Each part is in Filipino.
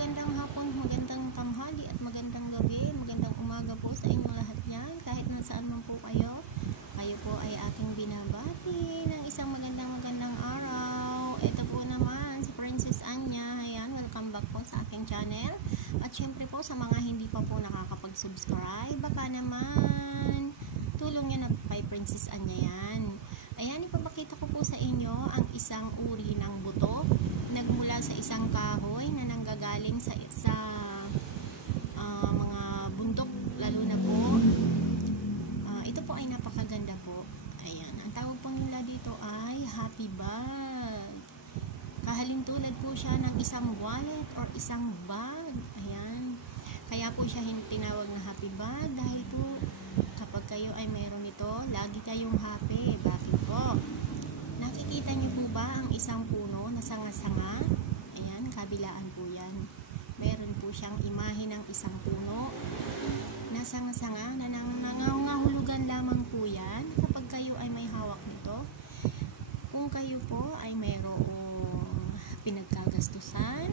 magandang hapon, magandang tanghali at magandang gabi, magandang umaga po sa inyong lahat yan. Kahit nasaan man po kayo, kayo po ay aking binabati ng isang magandang araw. Ito po naman si Princess Anya. Ayan, welcome back po sa aking channel. At syempre po sa mga hindi pa po nakakapag-subscribe, baka naman tulong yan na kay Princess Anya yan. Ayan, ipapakita ko po sa inyo ang isang uri ng buto nagmula sa isang kahoy na nanggagaling sa mga bundok, lalo na po ito po ay napakaganda po. Ayan, ang tawag po nila dito ay happy bag. Kahalintulad po siya ng isang wallet or isang bag. Ayan, kaya po siya tinawag na happy bag dahil po kapag kayo ay mayroon ito, lagi kayong happy. Bakit po? Nakikita niyo po ba ang isang puno na sanga-sanga? Ayan, kabilaan po yan. Meron po siyang imahe ng isang puno na sanga-sanga na nangangahulugan lamang po yan kapag kayo ay may hawak nito. Kung kayo po ay mayroong pinagkagastusan,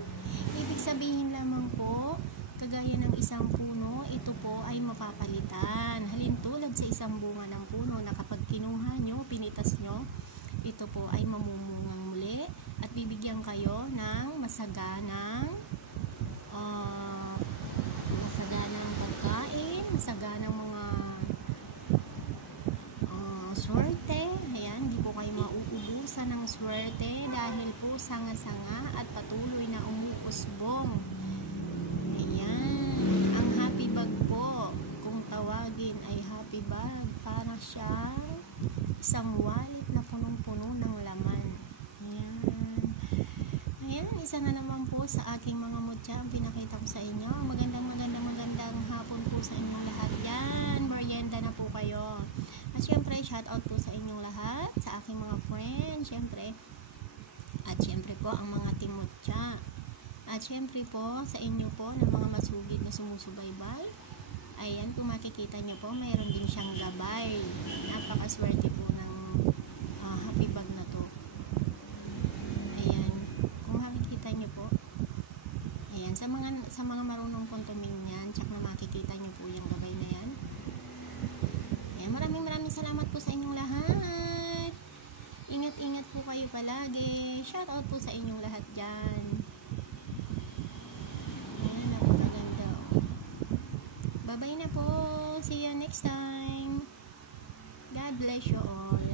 ibig sabihin lamang po, kagaya ng isang puno, ito po ay mapapalitan. Halintulad sa isang bunga ng puno na kapag kinuha nyo, pinitas nyo, ito po ay mamumungang muli at bibigyan kayo ng masaganang pagkain, masaganang mga swerte. Ayan, di po kayo mauubusan ng swerte dahil po sanga-sanga at patuloy na umuusbong. Ayan, ang happy bag po, kung tawagin ay happy bag, para siyang isang wallet na punong-puno ng laman. Ayan. Ayan, isa na naman po sa aking mga mutya ang pinakita ko sa inyo. Magandang hapon po sa inyong lahat yan. Merienda na po kayo. At syempre, shout out po sa inyong lahat, sa aking mga friends, syempre. At syempre po, ang mga timutya. At syempre po, sa inyo po, ng mga masugid na sumusubaybay. Ayan, kung makikita nyo po, mayroon din siyang gabay. Napakaswerte po ng happy bag na to. Ayan, kung makikita nyo po. Ayan, sa mga marunong pong tumingin, tsak na makikita nyo po yung gabay na yan. Ayan, maraming salamat po sa inyong lahat. Ingat-ingat po kayo palagi. Shout out po sa inyong lahat dyan. Bye-bye na po. See you next time. God bless you all.